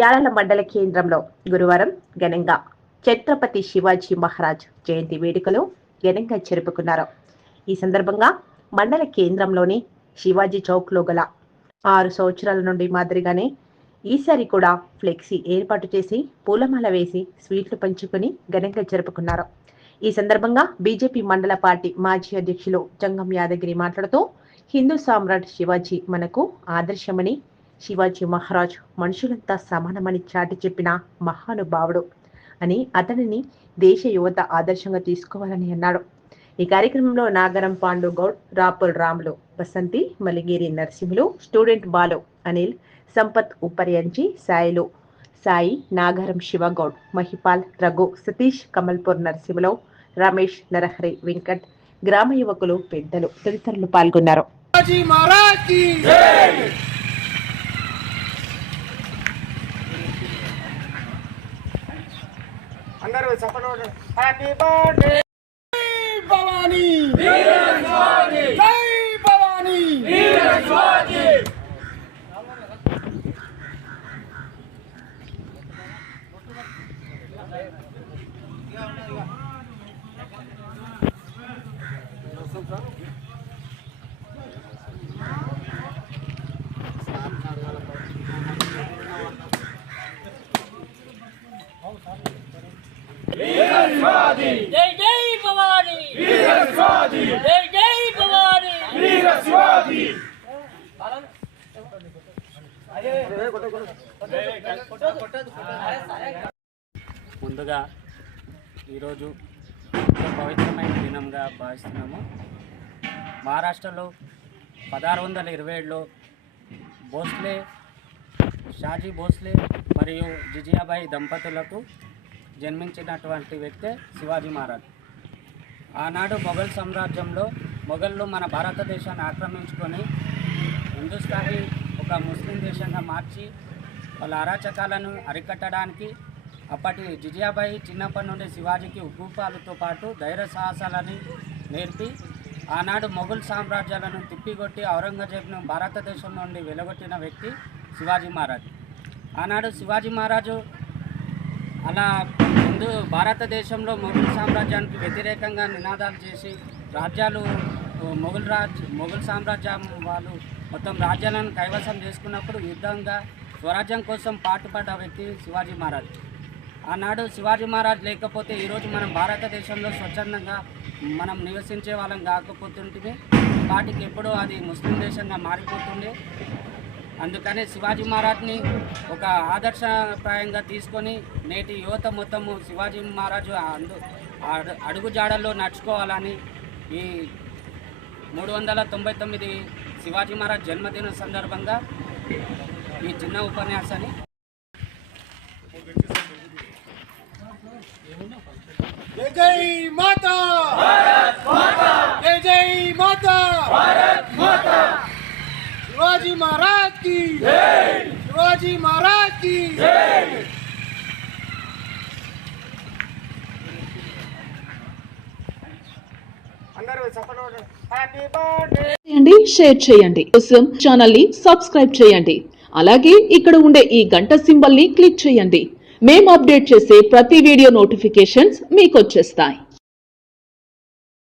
యాలల మండల కేంద్రంలో గురువారం ఘనంగా ఛత్రపతి శివాజీ మహారాజ్ జయంతి వేడుకలు ఘనంగా జరుపుకున్నారు. ఈ సందర్భంగా మండల కేంద్రంలోని శివాజీ చౌక్లో గల 6 సంవత్సరాల నుండి మాదిరిగానే ఈసారి కూడా ఫ్లెక్సీ ఏర్పాటు చేసి పూలమాల వేసి స్వీట్లు పంచుకుని ఘనంగా జరుపుకున్నారు. ఈ సందర్భంగా బీజేపీ మండల పార్టీ మాజీ అధ్యక్షులు జంగం యాదగిరి మాట్లాడుతూ హిందూ సామ్రాట్ శివాజీ మనకు ఆదర్శమని, శివాజీ మహారాజ్ మనుషులంతా సమానమని చాటి చెప్పిన మహానుభావుడు అని, అతనిని దేశ యువత ఆదర్శంగా తీసుకోవాలని అన్నాడు. ఈ కార్యక్రమంలో నాగరం పాండు గౌడ్, రాపుల్ రాములు, బసంతి, మలిగిరి నరసింహులు, స్టూడెంట్ బాలు, అనిల్, సంపత్ ఉపర్యంచి, సాయిలు, సాయి, నాగరం శివగౌడ్, మహిపాల్, రఘు, సతీష్, కమల్పూర్ నరసింహులు, రమేష్, నరహరి, వెంకట్, గ్రామ యువకులు, పెద్దలు తదితరులు పాల్గొన్నారు. అందరూ చెప్పండి. హ్యాపీ బర్త్డే భవానీ, వీర శివాజీ, జై భవానీ, వీర శివాజీ. జై జై భవానీ, వీర శివాజీ, జై జై భవానీ, వీర శివాజీ. ముందుగా ఈరోజు పవిత్రమైన దినంగా భావిస్తున్నాము. మహారాష్ట్రలో 1627లో భోస్లే, షాజీ భోస్లే మరియు జిజియాబాయి దంపతులకు జన్మించినటువంటి వ్యక్తే శివాజీ మహారాజ్. ఆనాడు మొఘల్ సామ్రాజ్యంలో మొఘళ్ళు మన భారతదేశాన్ని ఆక్రమించుకొని హిందుస్థానీ ఒక ముస్లిం దేశంగా మార్చి వాళ్ళ అరాచకాలను అరికట్టడానికి అప్పటి జిజియాబాయి చిన్నప్పటి నుండి శివాజీకి ఉగ్గుపాలతో పాటు ధైర్య సాహసాలని నేర్పి ఆనాడు మొఘల్ సామ్రాజ్యాలను తిప్పికొట్టి ఔరంగజేబ్ను భారతదేశం నుండి వెలగొట్టిన వ్యక్తి శివాజీ మహారాజ్. ఆనాడు శివాజీ మహారాజు అలా ముందు భారతదేశంలో మొఘల్ సామ్రాజ్యానికి వ్యతిరేకంగా నినాదాలు చేసి రాజ్యాలు మొఘల్ సామ్రాజ్యం వాళ్ళు మొత్తం రాజ్యాలను కైవసం చేసుకున్నప్పుడు యుద్ధంగా స్వరాజ్యం కోసం పాటుపడ్డ వ్యక్తి శివాజీ మహారాజ్. ఆనాడు శివాజీ మహారాజ్ లేకపోతే ఈరోజు మనం భారతదేశంలో స్వచ్ఛందంగా మనం నివసించే వాళ్ళం కాకపోతుంటే వాటికి ఎప్పుడో అది ముస్లిం దేశంగా మారిపోతుండే. అందుకనే శివాజీ మహారాజ్ని ఒక ఆదర్శప్రాయంగా తీసుకొని నేటి యువత మొత్తము శివాజీ మహారాజు అడుగుజాడల్లో నడుచుకోవాలని ఈ 399 శివాజీ మహారాజ్ జన్మదిన సందర్భంగా ఈ చిన్న ఉపన్యాసాన్ని జై జై మాతా, భారత్ మాతా, జై జై మాతా, భారత్ మాతా. శివాజీ మహారాజ్ की जय, शिवाजी महाराज की जय. అందరూ చెప్పండి. హ్యాపీ బర్త్డే చేయండి, షేర్ చేయండి. కోసం ఛానల్ ని సబ్స్క్రైబ్ చేయండి. అలాగే ఇక్కడ ఉండే ఈ గంట సింబల్ ని క్లిక్ చేయండి. మేము అప్డేట్ చేసే ప్రతి వీడియో నోటిఫికేషన్స్ మీకు వచ్చేస్తాయి.